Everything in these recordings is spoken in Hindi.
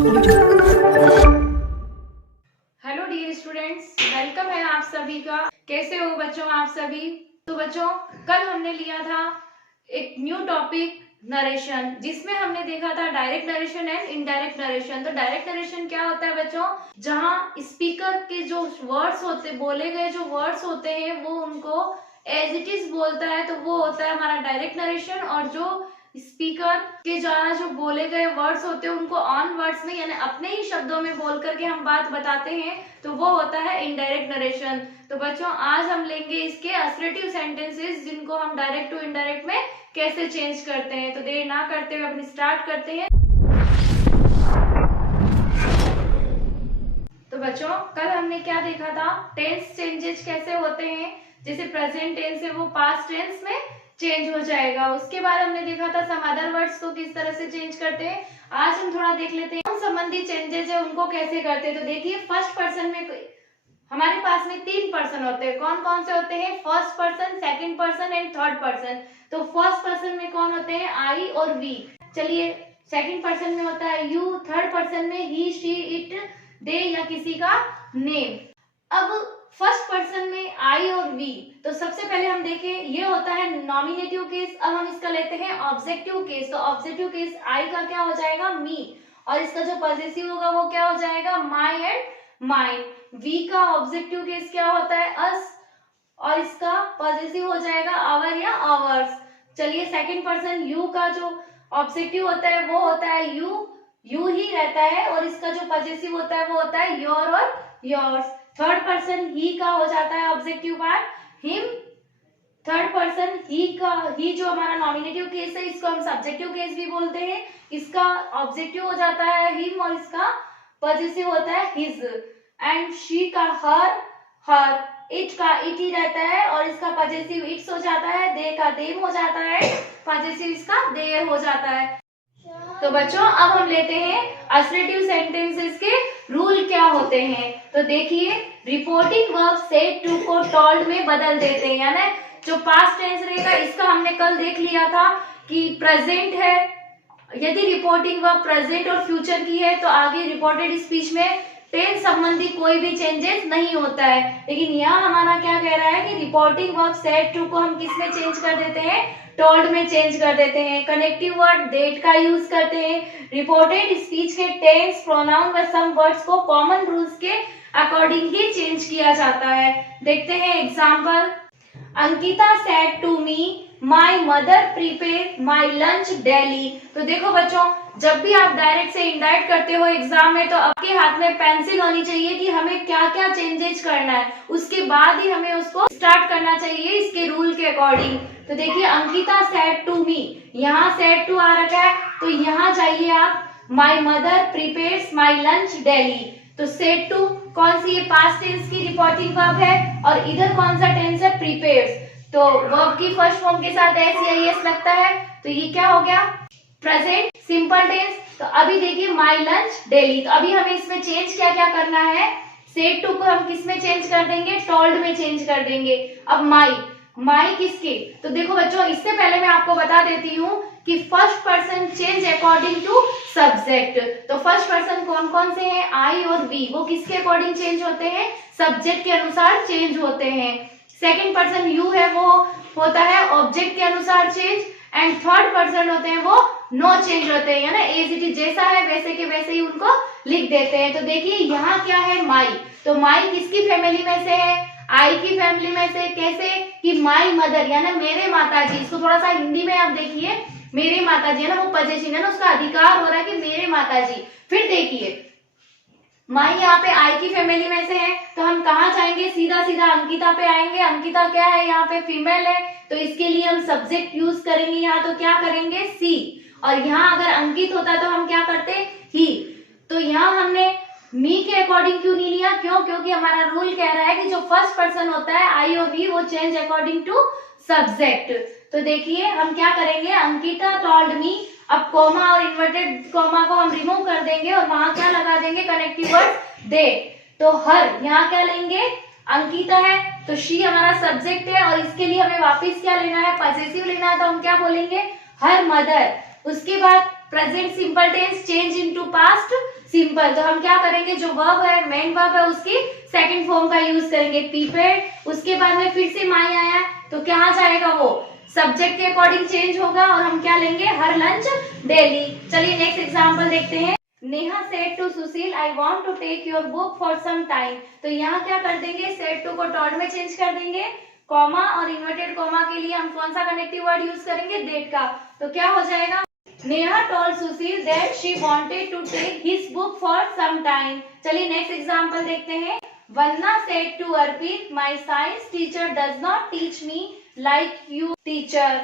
हेलो डियर स्टूडेंट्स, वेलकम है आप सभी का। कैसे हो बच्चों आप सभी? तो बच्चों, कल हमने लिया था एक न्यू टॉपिक नरेशन, जिसमें हमने देखा था direct narration and indirect narration. तो डायरेक्ट नरेशन क्या होता है बच्चों? जहां स्पीकर के जो वर्ड्स होते, बोले गए जो वर्ड्स होते हैं, वो उनको एज इट इज बोलता है, तो वो होता है हमारा डायरेक्ट नरेशन। और जो स्पीकर के द्वारा जो बोले गए वर्ड्स होते हैं, उनको ऑन वर्ड्स में यानी अपने ही शब्दों में बोल करके हम बात बताते हैं, तो वो होता है इनडायरेक्ट नरेशन। तो बच्चों, आज हम लेंगे इसके असर्टिव सेंटेंसेस, जिनको हम डायरेक्ट टू इनडायरेक्ट में कैसे चेंज करते हैं। तो देर ना करते हुए अपनी स्टार्ट करते हैं। तो बच्चों, कल हमने क्या देखा था? टेंस चेंजेस कैसे होते हैं। जैसे प्रेजेंट टेंस है वो पास्ट टेंस में चेंज हो जाएगा। उसके बाद हमने देखा था सम अदर वर्ड्स को किस तरह से चेंज करते हैं। आज हम थोड़ा देख लेते हैं संबंधी चेंजेस है उनको कैसे करते हैं। तो देखिए, फर्स्ट पर्सन में हमारे पास में 3 पर्सन होते हैं। कौन कौन से होते हैं? First person, second person and third person. तो फर्स्ट पर्सन में कौन होते हैं? आई और वी। चलिए, सेकंड पर्सन में होता है यू, थर्ड पर्सन में ही, शी, इट, दे या किसी का नेम। अब फर्स्ट पर्सन में आई और वी, तो सबसे पहले हम देखें, ये होता है नॉमिनेटिव केस। अब हम इसका लेते हैं ऑब्जेक्टिव केस। तो ऑब्जेक्टिव केस आई का क्या हो जाएगा? मी, और इसका जो पॉजेसिव होगा वो क्या हो जाएगा? माई एंड माइन। वी का ऑब्जेक्टिव केस क्या होता है? अस, और इसका पॉजेसिव हो जाएगा आवर या आवर्स। चलिए, सेकंड पर्सन यू का जो ऑब्जेक्टिव होता है वो होता है यू, यू ही रहता है, और इसका जो पॉजेसिव होता है वो होता है योर और योर्स। थर्ड पर्सन ही का हो जाता है objective part him. Third person he का, ही जो हमारा नॉमिनेटिव केस है, इसको हम सब्जेक्टिव केस भी बोलते हैं। इसका ऑब्जेक्टिव हो जाता है हिम, और इसका पॉजेसिव होता है हिज। एंड शी का हर, हर। इट का इट ही रहता है, और इसका पॉजेसिव इट्स हो जाता है। दे का देम हो जाता है, पॉजेसिव इसका देयर हो जाता है। तो बच्चों, अब हम लेते हैं असर्टिव सेंटेंसेस के रूल क्या होते हैं। तो देखिए, रिपोर्टिंग वर्ब सेड टू को टोल्ड में बदल देते हैं। यानी जो पास्ट टेंस रहेगा, इसका हमने कल देख लिया था कि प्रेजेंट है। यदि रिपोर्टिंग वर्ब प्रेजेंट और फ्यूचर की है, तो आगे रिपोर्टेड स्पीच में टेंस संबंधी कोई भी चेंजेस नहीं होता है। लेकिन यहाँ हमारा क्या कह रहा है कि रिपोर्टिंग वर्ब सेड टू को हम किस में चेंज कर देते हैं? टोल्ड में चेंज कर देते हैं। कनेक्टिव वर्ड डेट का यूज करते हैं। रिपोर्टेड स्पीच के टेंस, प्रोनाउन व सम वर्ड्स को कॉमन रूल्स के अकॉर्डिंग ही चेंज किया जाता है। देखते हैं example. Ankita said to me my mother prepare my lunch daily. तो देखो बच्चों, जब भी आप डायरेक्ट से इनडायरेक्ट करते हो एग्जाम में, तो आपके हाथ में पेंसिल होनी चाहिए कि हमें क्या क्या चेंजेस करना है, उसके बाद ही हमें उसको स्टार्ट करना चाहिए इसके रूल के अकॉर्डिंग। तो देखिए, अंकिता सेड टू मी, यहाँ सेड टू आ रखा है, तो यहाँ जाइए आप my mother prepares my lunch daily. तो सेड टू कौन सी? ये पास्ट टेंस की रिपोर्टिंग वर्ब है, और इधर कौन सा टेंस है? प्रिपेयर्स। तो वर्ब की फर्स्ट फॉर्म के साथ एस या एस लगता है, तो ये क्या हो गया? Present simple tense. तो अभी देखिए, माई लंच डेली। तो अभी हमें इसमें चेंज क्या क्या करना है? सेड टू को हम किस में चेंज कर देंगे? टोल्ड में चेंज कर देंगे। अब माई, माई किसके? तो देखो बच्चों, इससे पहले मैं आपको बता देती हूँ कि first person change according to subject. तो फर्स्ट पर्सन कौन कौन से हैं? आई और वी, वो किसके अकॉर्डिंग चेंज होते हैं? सब्जेक्ट के अनुसार चेंज होते हैं। सेकंड पर्सन यू है, वो होता है ऑब्जेक्ट के अनुसार चेंज। एंड थर्ड पर्सन होते हैं वो नो चेंज होते हैं, यानी एज इट इज जैसा है वैसे के वैसे ही उनको लिख देते हैं। तो देखिए, यहाँ क्या है? माई। तो माई किसकी फैमिली में से है? आई की फैमिली में से। कैसे? कि माई मदर, यानी मेरे माताजी। इसको थोड़ा सा हिंदी में आप देखिए, मेरे माताजी है ना, वो पजेशन है ना, उसका अधिकार हो रहा है कि मेरे माताजी। फिर देखिए, माई यहाँ पे आई की फैमिली में से है, तो हम कहाँ जाएंगे? सीधा सीधा अंकिता पे आएंगे। अंकिता क्या है? यहाँ पे फीमेल है, तो इसके लिए हम सब्जेक्ट यूज करेंगे यहाँ। तो क्या करेंगे? सी। और यहाँ अगर अंकित होता तो हम क्या करते? ही। तो यहाँ हमने मी के अकॉर्डिंग क्यों नहीं लिया? क्यों? क्योंकि हमारा रूल कह रहा है कि जो फर्स्ट पर्सन होता है आई और वी, वो चेंज अकॉर्डिंग टू सब्जेक्ट। तो देखिए, हम क्या करेंगे? Ankita told me. अब कोमा और इन्वर्टेड कोमा को हम रिमूव कर देंगे, और वहां क्या लगा देंगे? कनेक्टिव वर्ड दे। तो हर, यहाँ क्या लेंगे? अंकिता है, तो शी हमारा सब्जेक्ट है, और इसके लिए हमें वापस क्या लेना है? पॉसेसिव लेना है। तो हम क्या बोलेंगे? Her mother. उसके बाद present simple tense change into past simple. तो हम क्या करेंगे, जो वर्ब है, मेन वर्ब है, उसकी सेकंड फॉर्म का यूज करेंगे, प्रीपेड। उसके बाद में फिर से माई आया तो क्या जाएगा, वो सब्जेक्ट के अकॉर्डिंग चेंज होगा और हम क्या लेंगे, हर लंच डेली। चलिए नेक्स्ट एग्जांपल देखते हैं। Neha said to Sushil I want to take your book for some time. तो यहाँ क्या कर देंगे, सेड टू को टॉड में चेंज कर देंगे, कॉमा और इन्वर्टेड कॉमा के लिए हम कौन सा कनेक्टिव वर्ड यूज करेंगे, दैट का। तो क्या हो जाएगा, Neha told Sushil that she wanted to take his book for some time. चलिए नेक्स्ट एग्जांपल देखते हैं। Vanna said to Arpit my science teacher does not teach me like you teacher.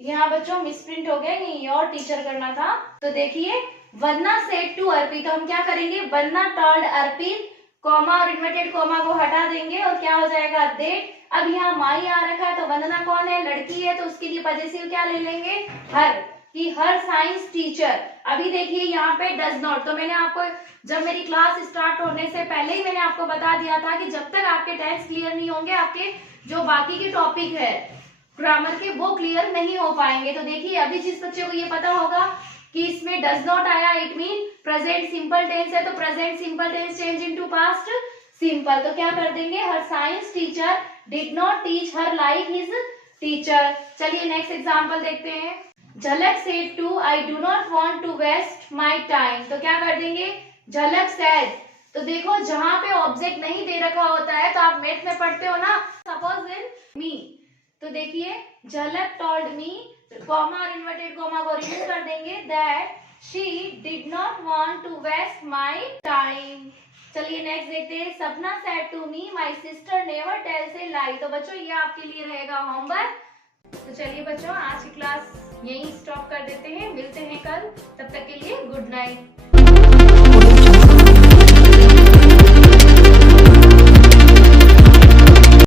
यहाँ बच्चों मिसप्रिंट हो गया, ये योर टीचर करना था। तो देखिए वन्ना सेड टू अर्पित, तो हम क्या करेंगे, वन्ना टोल्ड अर्पित, कॉमा और इन्वर्टेड कॉमा को हटा देंगे और क्या हो जाएगा, दैट। अब यहाँ माई आ रखा है तो वंदना कौन है, लड़की है, तो उसके लिए पजेसिव क्या ले लेंगे, हर, कि हर साइंस टीचर। अभी देखिए यहाँ पे डज नॉट, तो मैंने आपको जब मेरी क्लास स्टार्ट होने से पहले ही मैंने आपको बता दिया था कि जब तक आपके टेंस क्लियर नहीं होंगे, आपके जो बाकी के टॉपिक है ग्रामर के, वो क्लियर नहीं हो पाएंगे। तो देखिए अभी जिस बच्चे को ये पता होगा कि इसमें डज नॉट आया, it mean present simple tense है, तो present simple tense change into past simple. तो क्या कर देंगे, her science teacher did not teach her like his teacher. चलिए नेक्स्ट एग्जांपल देखते हैं। Jhalak said to I do not want to waste my time. तो क्या कर देंगे, झलक सेड। तो देखो जहां पे ऑब्जेक्ट नहीं दे रखा होता है, तो आप मैथ में पढ़ते हो ना, सपोज इन मी, तो देखिए झलक टोल्ड मी, कॉमा और इन्वर्टेड कॉमा को रिमूव कर देंगे, that she did not want to waste my time. चलिए नेक्स्ट देखते हैं। Sapna said to me my sister never tells a lie. तो बच्चों ये आपके लिए रहेगा होमवर्क। तो चलिए बच्चों आज की क्लास यहीं स्टॉप कर देते हैं, मिलते हैं कल, तब तक के लिए गुड नाइट।